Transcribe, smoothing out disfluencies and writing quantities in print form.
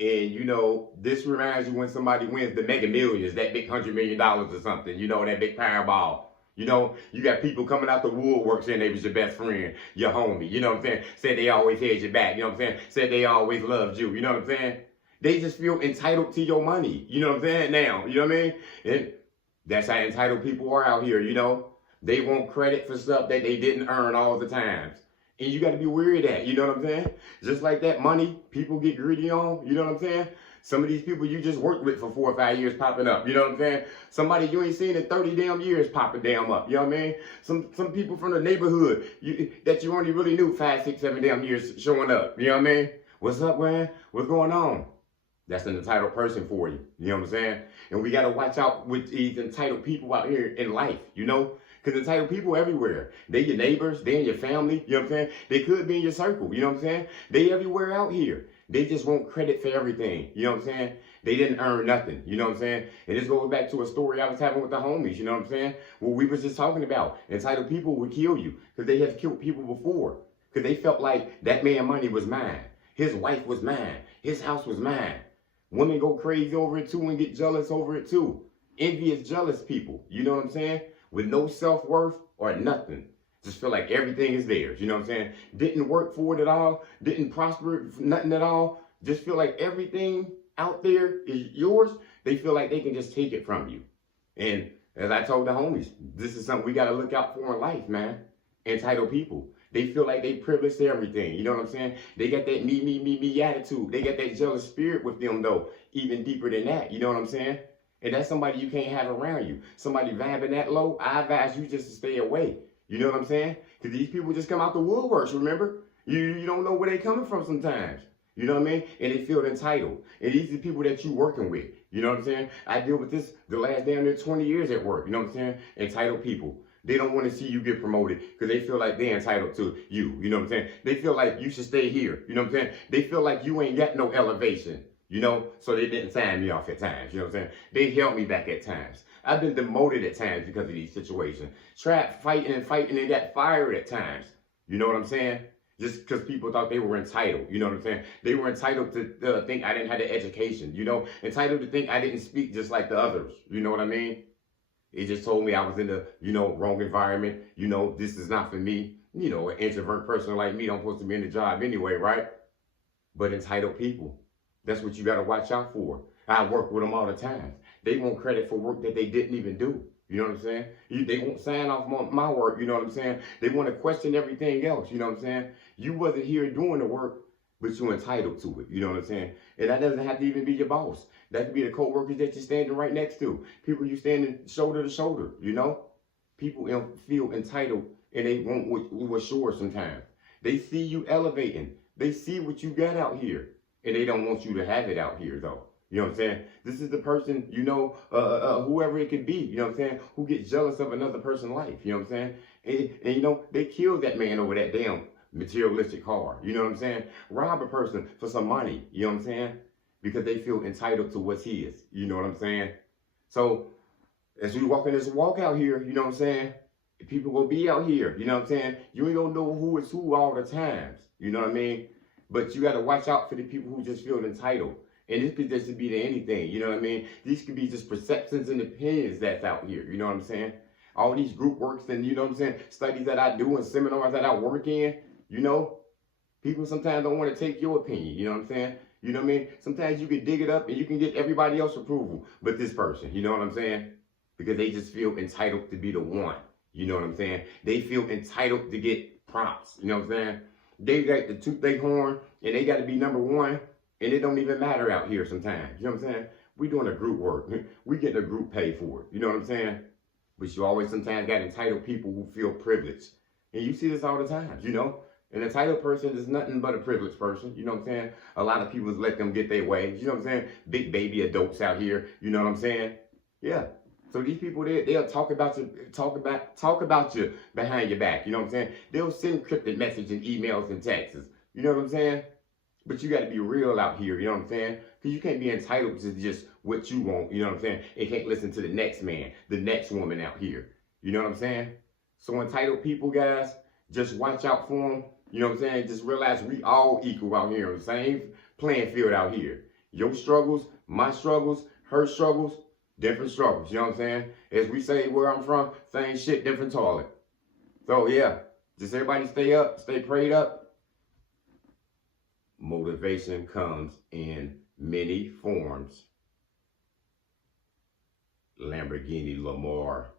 And you know, this reminds you when somebody wins the Mega Millions, that big $100 million or something. You know, that big Powerball. You know, you got people coming out the woodwork saying they was your best friend, your homie. You know what I'm saying? Said they always had your back. You know what I'm saying? Said they always loved you. You know what I'm saying? They just feel entitled to your money. You know what I'm saying? Now, you know what I mean? And that's how entitled people are out here. You know, they want credit for stuff that they didn't earn all the times. And you got to be wary of that. You know what I'm saying? Just like that money people get greedy on. You know what I'm saying? Some of these people you just worked with for 4 or 5 years popping up. You know what I'm saying? Somebody you ain't seen in 30 damn years popping damn up. You know what I mean? Some people from the neighborhood that you only really knew 5, 6, 7 damn years showing up. You know what I mean? What's up, man? What's going on? That's an entitled person for you. You know what I'm saying? And we got to watch out with these entitled people out here in life, you know? Because entitled people everywhere. They your neighbors, they in your family, you know what I'm saying? They could be in your circle, you know what I'm saying? They everywhere out here. They just want credit for everything, you know what I'm saying? They didn't earn nothing, you know what I'm saying? And this goes back to a story I was having with the homies, you know what I'm saying? What we was just talking about. Entitled people would kill you because they have killed people before. Because they felt like that man's money was mine. His wife was mine. His house was mine. Women go crazy over it too and get jealous over it too. Envious, jealous people, you know what I'm saying? With no self-worth or nothing. Just feel like everything is theirs, you know what I'm saying? Didn't work for it at all, didn't prosper, nothing at all. Just feel like everything out there is yours. They feel like they can just take it from you. And as I told the homies, this is something we got to look out for in life, man. Entitled people. They feel like they privileged to everything. You know what I'm saying? They got that me attitude. They got that jealous spirit with them, though, even deeper than that. You know what I'm saying? And that's somebody you can't have around you. Somebody vibing that low, I advise you just to stay away. You know what I'm saying? Because these people just come out the woodworks, remember? You don't know where they coming from sometimes. You know what I mean? And they feel entitled. And these are the people that you working with. You know what I'm saying? I deal with this the last damn near 20 years at work. You know what I'm saying? Entitled people. They don't want to see you get promoted because they feel like they're entitled to you. You know what I'm saying? They feel like you should stay here. You know what I'm saying? They feel like you ain't got no elevation. You know, so they didn't sign me off at times. You know what I'm saying? They held me back at times. I've been demoted at times because of these situations. Trapped, fighting and got fired at times. You know what I'm saying? Just because people thought they were entitled. You know what I'm saying? They were entitled to think I didn't have the education. You know, entitled to think I didn't speak just like the others. You know what I mean? It just told me I was in the, wrong environment. You know, this is not for me. You know, an introvert person like me don't supposed to be in the job anyway, right? But entitled people, that's what you got to watch out for. I work with them all the time. They want credit for work that they didn't even do. You know what I'm saying? They won't sign off on my work, you know what I'm saying? They want to question everything else, you know what I'm saying? You wasn't here doing the work, but you're entitled to it, you know what I'm saying? And that doesn't have to even be your boss. That could be the co-workers that you're standing right next to. People you standing shoulder to shoulder, you know? People feel entitled and they want what's yours sometimes. They see you elevating. They see what you got out here. And they don't want you to have it out here, though. You know what I'm saying? This is the person, whoever it could be, you know what I'm saying, who gets jealous of another person's life, you know what I'm saying? And they killed that man over that damn materialistic car, you know what I'm saying? Rob a person for some money, you know what I'm saying? Because they feel entitled to what's his, you know what I'm saying? So, as we walk in this walk out here, you know what I'm saying? People will be out here, you know what I'm saying? You ain't gonna know who is who all the times, you know what I mean? But you gotta watch out for the people who just feel entitled. And this could just be to anything, you know what I mean? These could be just perceptions and opinions that's out here, you know what I'm saying? All these group works and, you know what I'm saying, studies that I do and seminars that I work in, you know, people sometimes don't want to take your opinion, you know what I'm saying? You know what I mean? Sometimes you can dig it up and you can get everybody else's approval, but this person, you know what I'm saying? Because they just feel entitled to be the one, you know what I'm saying? They feel entitled to get props, you know what I'm saying? They got the toot their horn and they got to be number one. And it don't even matter out here sometimes. You know what I'm saying? We doing a group work. We getting a group pay for it. You know what I'm saying? But you always sometimes got entitled people who feel privileged. And you see this all the time, you know? An entitled person is nothing but a privileged person. You know what I'm saying? A lot of people let them get their way. You know what I'm saying? Big baby adults out here. You know what I'm saying? Yeah. So these people, they'll talk about you behind your back. You know what I'm saying? They'll send encrypted messages and emails and texts. You know what I'm saying? But you got to be real out here, you know what I'm saying? Because you can't be entitled to just what you want, you know what I'm saying? And can't listen to the next man, the next woman out here. You know what I'm saying? So entitled people, guys, just watch out for them. You know what I'm saying? Just realize we all equal out here on the same playing field out here. Your struggles, my struggles, her struggles, different struggles. You know what I'm saying? As we say where I'm from, same shit, different toilet. So yeah, just everybody stay up, stay prayed up. Motivation comes in many forms. Lamborghini Lamar.